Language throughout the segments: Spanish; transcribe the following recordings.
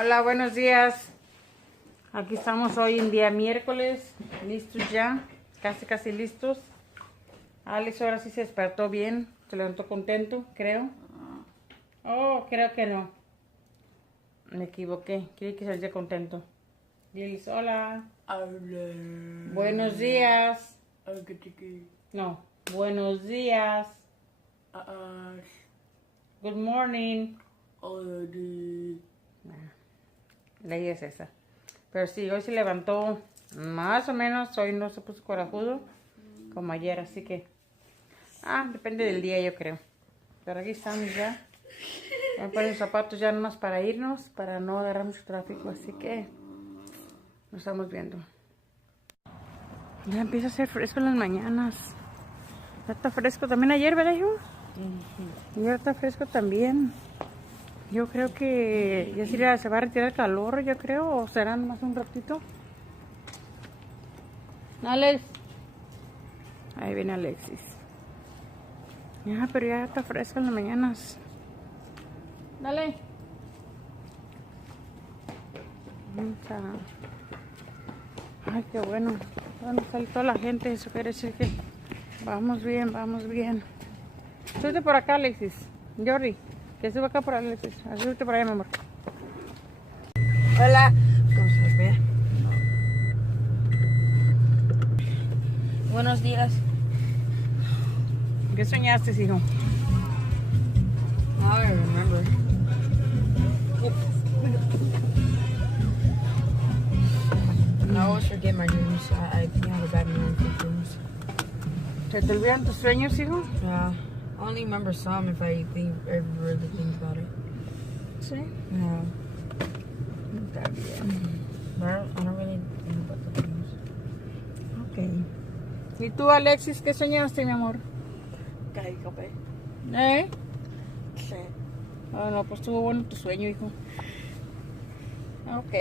Hola, buenos días. Aquí estamos hoy en día miércoles, listos ya, casi listos. Alex ahora sí se despertó bien, se levantó contento, creo. Oh, creo que no. Me equivoqué, creí que salía contento. Lilis, hola. Buenos días. No, buenos días. Good morning. Ley es esa. Pero sí, hoy se levantó más o menos. Hoy no se puso corajudo como ayer, así que depende del día, yo creo. Pero aquí estamos ya. Voy a poner los zapatos ya nomás para irnos, para no agarrar mucho tráfico, así que nos estamos viendo. Ya empieza a ser fresco en las mañanas. Ya está fresco también ayer, ¿verdad, hijo? Y ahora está fresco también. Yo creo que ya se va a retirar el calor, yo creo, o será más un ratito. Alex. Ahí viene Alexis. Ya, pero ya está fresco en las mañanas. Dale. Ay, qué bueno. Bueno, sale toda la gente, eso quiere decir que vamos bien, vamos bien. Súbete por acá, Alexis. Jordi. Que suba acá por Alexis. Súbete por allá, mi amor. Hola. ¿Cómo se ve? Buenos días. ¿Qué soñaste, hijo? Now I remember. I always forget my dreams. I think I have a bad memory for dreams. ¿Se te olvidan tus sueños, hijo? Yeah. I only remember some if I really think about it. Sí. Yeah. Está bien. But I don't really think about the dreams. Ok. ¿Y tú, Alexis, qué soñaste, mi amor? Copé. ¿Eh? Sí. Ah, no, pues estuvo bueno tu sueño, hijo. Ok.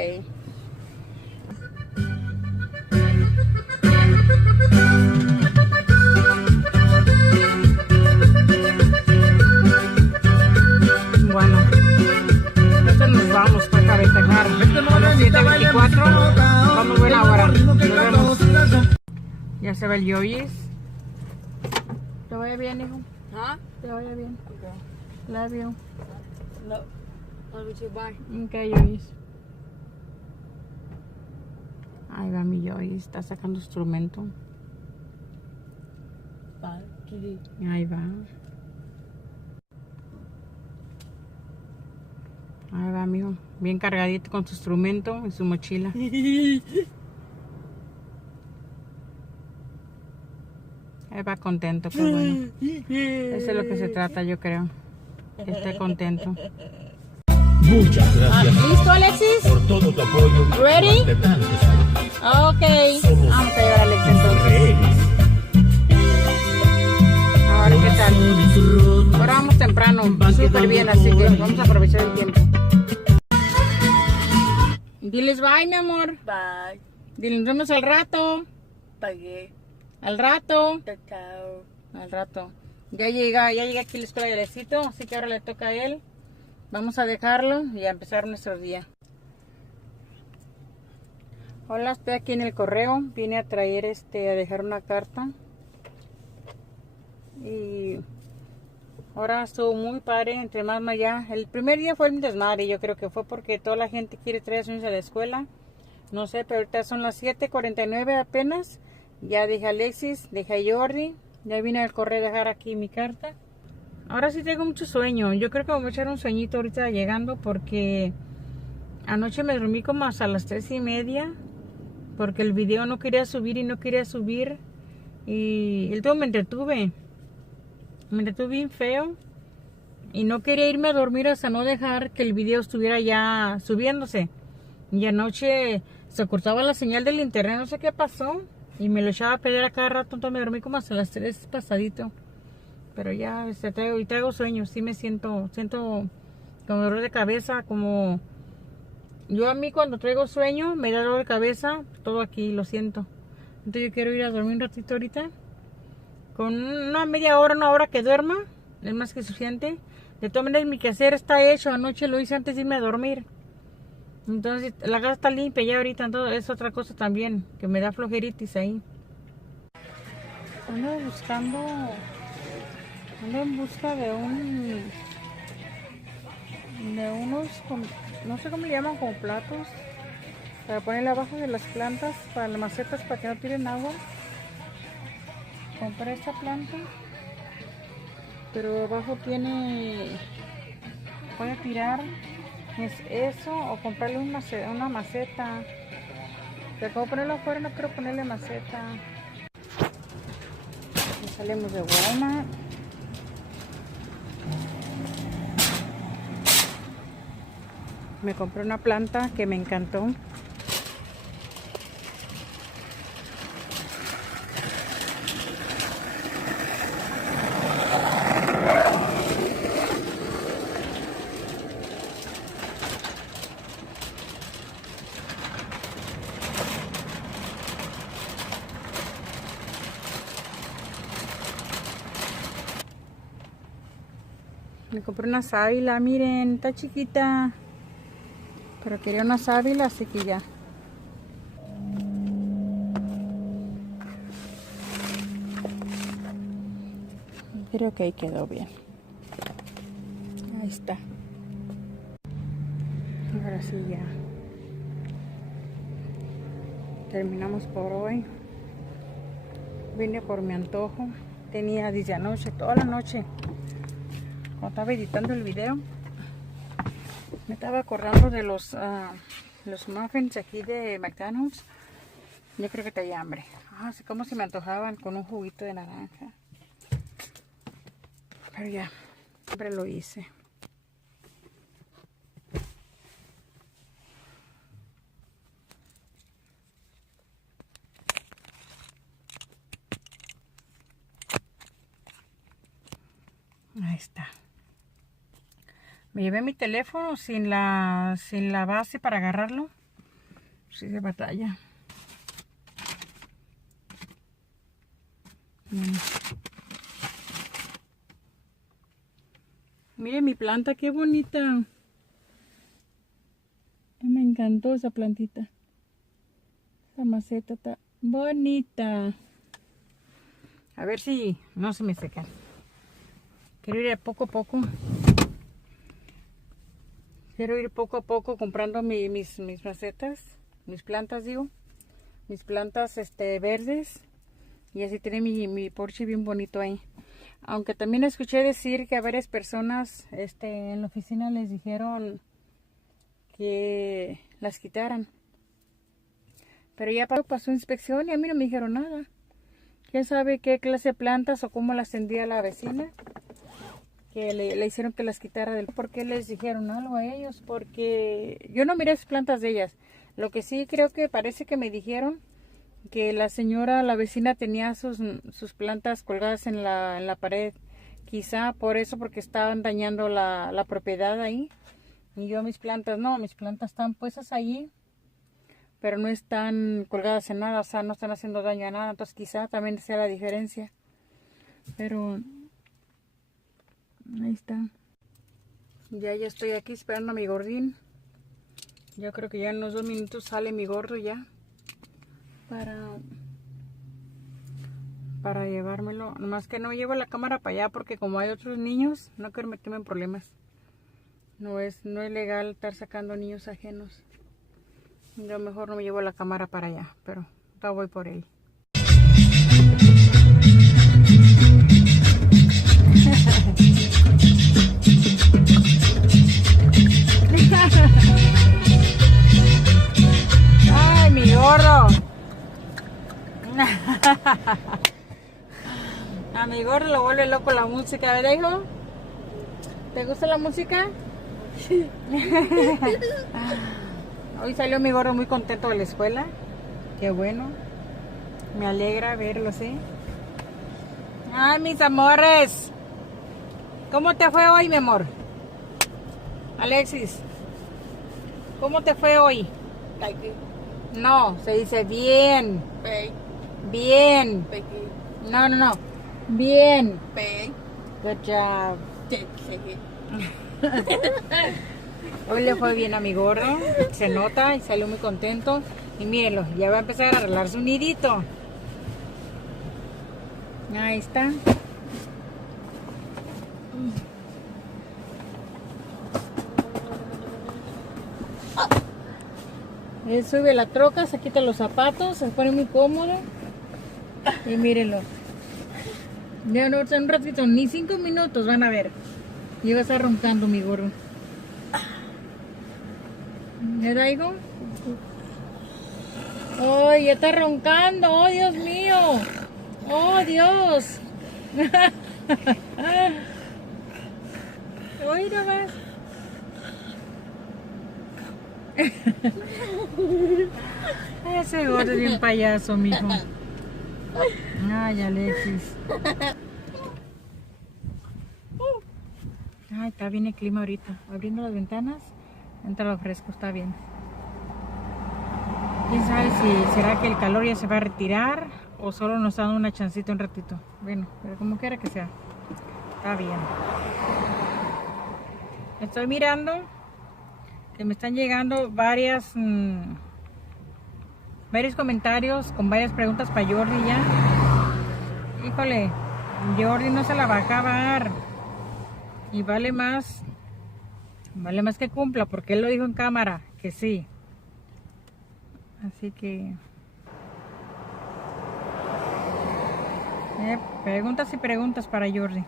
Bueno, entonces nos vamos para Cabetajar. A las 7:24. Vamos, buena hora. Nos vemos. Ya se va el Yoyis. Te vaya bien, hijo. Huh? Te vaya bien. Okay. Love you. No. Love you too. Bye. Ok, Yoyis. Ahí va mi Yoyis. Está sacando instrumento. Bye. Ahí va. Ahí va, amigo. Bien cargadito con su instrumento en su mochila. Ahí va contento, qué bueno. Eso es lo que se trata, yo creo. Que esté contento. Muchas gracias ¿Listo, Alexis? por todo tu apoyo Ready? durante tantos años. Ok. Somos Vamos a llevar a Alex entonces. rehenes. Ahora, ¿qué tal? Ahora vamos temprano. Súper bien, así que vamos a aprovechar el tiempo. Diles bye, mi amor. Bye. Diles, nos vemos al rato. Bye. Al rato. Chao. Al rato. Ya llega aquí a la escuela de Alecito, así que ahora le toca a él. Vamos a dejarlo y a empezar nuestro día. Hola, estoy aquí en el correo. Vine a traer a dejar una carta. Y ahora estuvo muy padre, entre más allá. El primer día fue el desmadre, yo creo que fue porque toda la gente quiere traer a sus niños a la escuela. No sé, pero ahorita son las 7:49 apenas. Ya dejé a Alexis, dejé a Jordi. Ya vine al correo a dejar aquí mi carta. Ahora sí tengo mucho sueño. Yo creo que me voy a echar un sueñito ahorita llegando porque anoche me dormí como hasta las 3:30 porque el video no quería subir y no quería subir. Y el todo me entretuve bien feo y no quería irme a dormir hasta no dejar que el video estuviera ya subiéndose. Y anoche se cortaba la señal del internet, no sé qué pasó, y me lo echaba a perder a cada rato. Entonces me dormí como hasta las 3 pasadito. Pero ya traigo sueños, sí me siento como dolor de cabeza, como yo a mí cuando traigo sueño me da dolor de cabeza, todo aquí lo siento. Entonces yo quiero ir a dormir un ratito ahorita. Con una media hora, una hora que duerma, es más que suficiente. De todas maneras mi quehacer está hecho, anoche lo hice antes de irme a dormir. Entonces, la casa está limpia ya ahorita, entonces es otra cosa también, que me da flojeritis ahí. Ando en busca de unos, no sé cómo le llaman, como platos, para ponerle abajo de las plantas, para las macetas, para que no tiren agua. Compré esta planta, pero abajo puede tirar, es eso, o comprarle una maceta. Pero como ponerlo afuera, no quiero ponerle maceta. Y salimos de Walmart. Me compré una planta que me encantó. Me compré una sábila, miren, está chiquita. Pero quería una sábila, así que ya. Creo que ahí quedó bien. Ahí está. Ahora sí ya. Terminamos por hoy. Vine por mi antojo. Tenía desde anoche, toda la noche. Cuando estaba editando el video, me estaba acordando de los muffins aquí de McDonald's. Yo creo que tenía hambre. Así como se me antojaban con un juguito de naranja. Pero ya, siempre lo hice. Ahí está. Me llevé mi teléfono sin la base para agarrarlo. Sí, de batalla. Mire mi planta, qué bonita. Me encantó esa plantita. Esa maceta está bonita. A ver si no se me secan. Quiero ir poco a poco. Quiero ir poco a poco comprando mis macetas, mis plantas digo, mis plantas verdes, y así tiene mi porche bien bonito ahí. Aunque también escuché decir que a varias personas en la oficina les dijeron que las quitaran. Pero ya pasó inspección y a mí no me dijeron nada. ¿Quién sabe qué clase de plantas o cómo las tendía la vecina? Que le hicieron que las quitara ¿por qué les dijeron algo a ellos? Porque yo no miré las plantas de ellas. Lo que sí creo que parece que me dijeron que la vecina tenía sus plantas colgadas en la pared. Quizá por eso, porque estaban dañando la propiedad ahí. Y yo mis plantas están puestas ahí, pero no están colgadas en nada, o sea, no están haciendo daño a nada. Entonces quizá también sea la diferencia. Pero ahí está. Ya estoy aquí esperando a mi gordín. Yo creo que ya en unos 2 minutos sale mi gordo ya. Para llevármelo. Nomás que no llevo la cámara para allá porque como hay otros niños, no quiero meterme en problemas. No es legal estar sacando niños ajenos. Yo mejor no me llevo la cámara para allá, pero ya voy por él. ¡Ay, mi gordo! A mi gordo lo vuelve loco la música, ¿verdad, hijo? ¿Te gusta la música? Sí. Hoy salió mi gordo muy contento de la escuela. Qué bueno. Me alegra verlo, ¿sí? ¡Ay, mis amores! ¿Cómo te fue hoy, mi amor? Alexis, ¿cómo te fue hoy? No, se dice bien. Bien. No. Bien. Good job. Hoy le fue bien a mi gordo, se nota y salió muy contento. Y mírenlo, ya va a empezar a arreglar su nidito. Ahí está. Él sube la troca, se quita los zapatos, se pone muy cómodo. Y mírenlo. Ya no, un ratito, ni 5 minutos van a ver. Y va a estar roncando mi gordo. ¿Verdad, hijo? ¡Oh, ya está roncando! ¡Oh, Dios mío! ¡Oh, Dios! ¡Oye, nomás! Ese gordo es bien payaso, mijo. Ay, Alexis. Ay, está bien el clima ahorita. Abriendo las ventanas, entra lo fresco, está bien. Quién sabe si será que el calor ya se va a retirar o solo nos dan una chancita un ratito. Bueno, pero como quiera que sea, está bien. Estoy mirando que me están llegando varios comentarios con varias preguntas para Jordi ya. Híjole, Jordi no se la va a acabar. Y vale más que cumpla, porque él lo dijo en cámara, que sí. Así que... preguntas y preguntas para Jordi.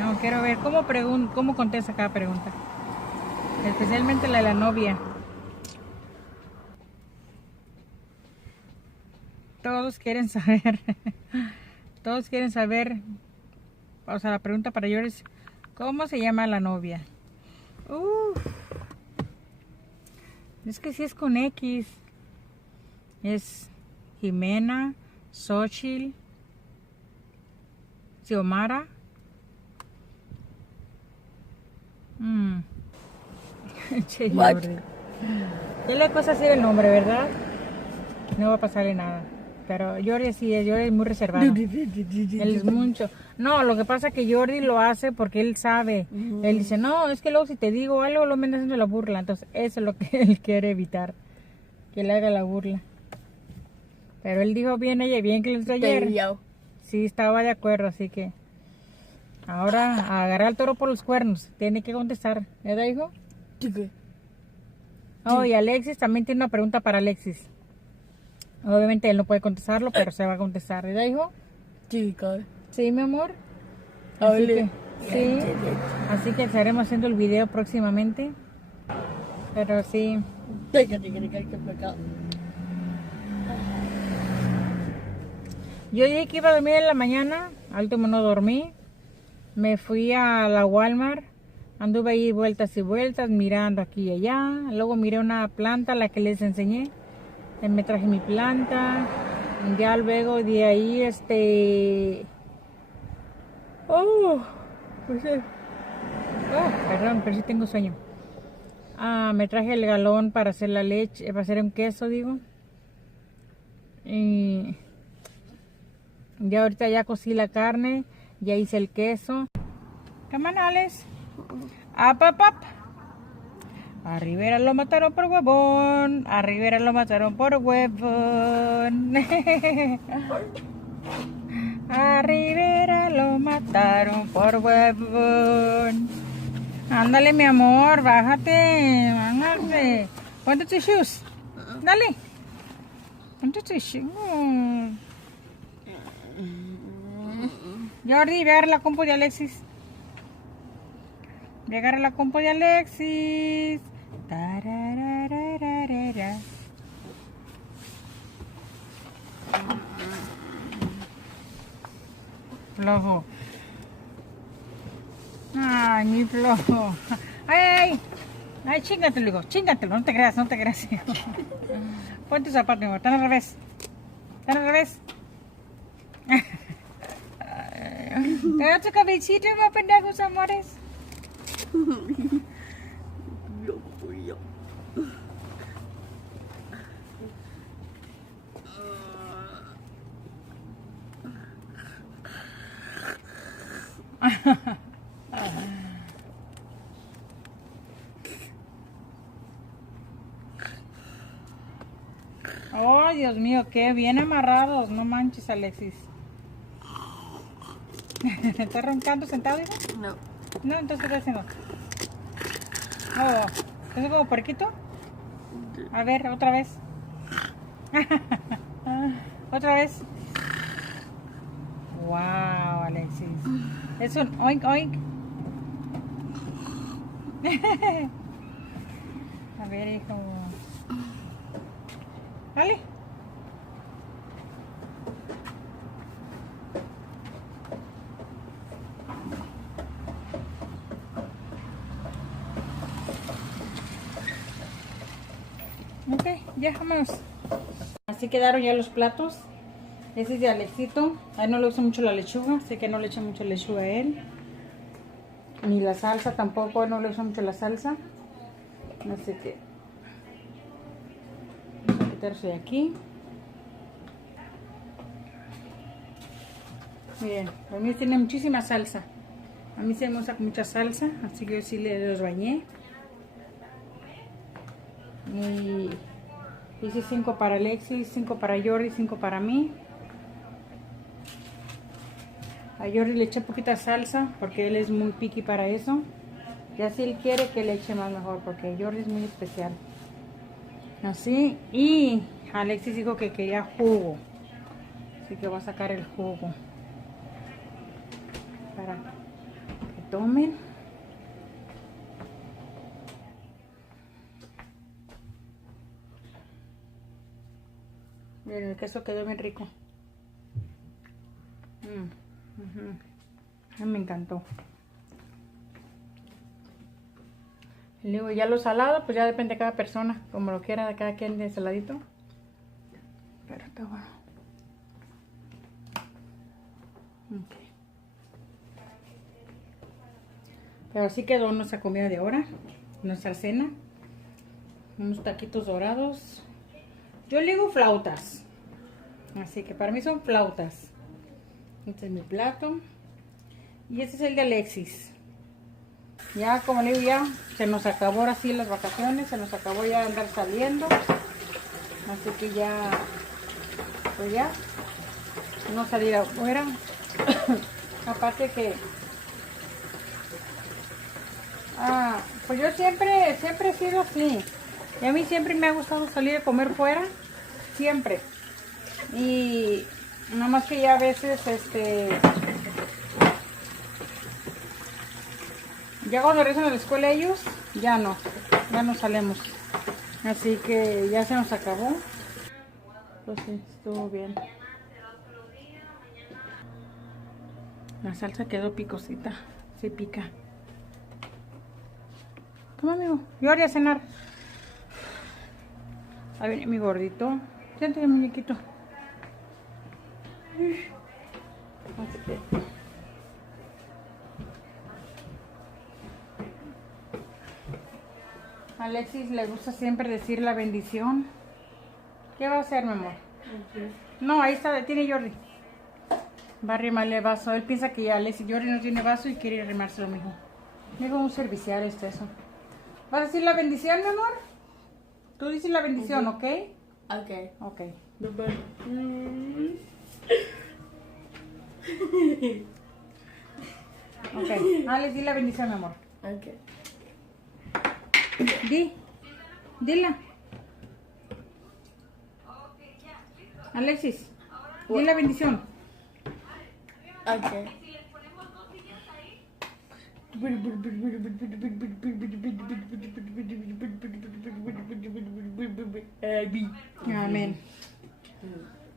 No, quiero ver cómo contesta cada pregunta. Especialmente la de la novia. Todos quieren saber. Todos quieren saber. O sea, la pregunta para Jordi es: ¿cómo se llama la novia? Es que si es con X. Es Jimena, Xochitl, Xiomara. Che, Jordi. ¿Qué le cosa decir el nombre, verdad? No va a pasarle nada. Pero Jordi sí es, Jordi es muy reservado. Él es mucho. No, lo que pasa es que Jordi lo hace porque él sabe. Él dice, no, es que luego si te digo algo, lo me andas haciendo la burla. Entonces, eso es lo que él quiere evitar. Que le haga la burla. Pero él dijo bien ella, bien que lo hizo ayer. Sí, estaba de acuerdo, así que... Ahora, a agarrar al toro por los cuernos. Tiene que contestar. ¿Verdad, hijo? Oh, y Alexis también tiene una pregunta para Alexis. Obviamente él no puede contestarlo, pero se va a contestar, ¿verdad, hijo? Sí, Sí, mi amor. Así que, sí. Así que estaremos haciendo el video próximamente. Pero sí. Yo dije que iba a dormir en la mañana. Al último no dormí. Me fui a la Walmart. Anduve ahí vueltas y vueltas, mirando aquí y allá. Luego miré una planta, la que les enseñé. Me traje mi planta. Ya luego de ahí, perdón, pero sí tengo sueño. Me traje el galón para hacer la leche, para hacer un queso, digo. Y ya ahorita ya cocí la carne, ya hice el queso. Camanales. Up. A Rivera lo mataron por huevón. A Rivera lo mataron por huevón. A Rivera lo mataron por huevón. Ándale, mi amor, bájate. Ándale. Ponte tus shoes. Dale. Ponte tus shoes. Jordi, ve a agarrar la compu de Alexis. Ve a agarrar la compu de Alexis. Tararararara. Flojo. Ay, mi flojo. Ay, chingatelo, digo, chingatelo, no te creas. Pon tu zapato, mi amor, están al revés. Te da tu cabecita, más pendejos, amores. Oh, Dios mío, qué bien amarrados. No manches, Alexis. ¿Estás roncando sentado, hijo? No. No, entonces ¿qué estás haciendo? No, ¿es como puerquito? A ver, otra vez. Otra vez. Wow, Alexis. Es un oink oink. A ver, hijo. Dale. Ok, ya vámonos. Así quedaron ya los platos. Ese es de Alexito. A él no le gusta mucho la lechuga. Sé que no le echa mucho lechuga a él. Ni la salsa tampoco. No le gusta mucho la salsa. Así que vamos a quitarse de aquí. Miren, a mí tiene muchísima salsa. A mí se me usa mucha salsa. Así que yo sí los bañé. Y hice 5 para Alexis, 5 para Jordi, 5 para mí. A Jordi le eché poquita salsa porque él es muy picky para eso. Ya si él quiere que le eche más mejor porque Jordi es muy especial. Así. Y Alexis dijo que quería jugo. Así que voy a sacar el jugo para que tomen. Miren, el queso quedó bien rico. A mí me encantó. Y luego ya lo salado, pues ya depende de cada persona, como lo quiera de cada quien de saladito. Pero está bueno. Okay. Pero así quedó nuestra comida de ahora, nuestra cena. Unos taquitos dorados. Yo le digo flautas. Así que para mí son flautas. Este es mi plato. Y este es el de Alexis. Ya, como le digo, ya se nos acabó ahora sí las vacaciones. Se nos acabó ya andar saliendo. Así que ya, pues ya, no salir afuera. Aparte que, pues yo siempre he sido así. Y a mí siempre me ha gustado salir a comer fuera. Siempre. Y nada más que ya a veces, ya cuando regresan a la escuela ellos, ya no salimos. Así que ya se nos acabó. Pues sí, estuvo bien. La salsa quedó picosita. Sí pica. Toma, amigo. Yo haré a cenar. Ahí viene mi gordito. Siéntate, muñequito. Así que... Alexis le gusta siempre decir la bendición. ¿Qué va a hacer, mi amor? No, ahí está, tiene Jordi. Va a arrimarle vaso. Él piensa que ya Alexis Jordi no tiene vaso y quiere arrimárselo, mijo. Mira un servicial eso. ¿Vas a decir la bendición, mi amor? Tú dices la bendición, ¿ok? Ok. Ok. Ok. Alex, di la bendición, mi amor. Ok. Dila. Alexis, di la bendición. Ok. Amén.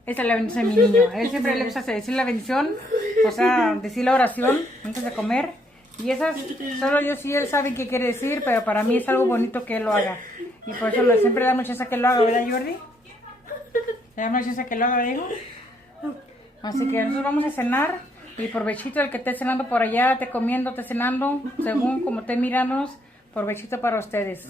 Esa es la bendición de mi niño. Él siempre le gusta decir la bendición, o sea, decir la oración antes de comer. Y esas, solo yo sí, él sabe qué quiere decir, pero para mí es algo bonito que él lo haga. Y por eso siempre da mucha chance que lo haga, ¿verdad, Jordi? ¿Le da mucha chance que lo haga, digo? Así que nosotros vamos a cenar. Y provechito el que esté cenando por allá, esté comiendo, esté cenando, según como esté mirándonos, provechito para ustedes.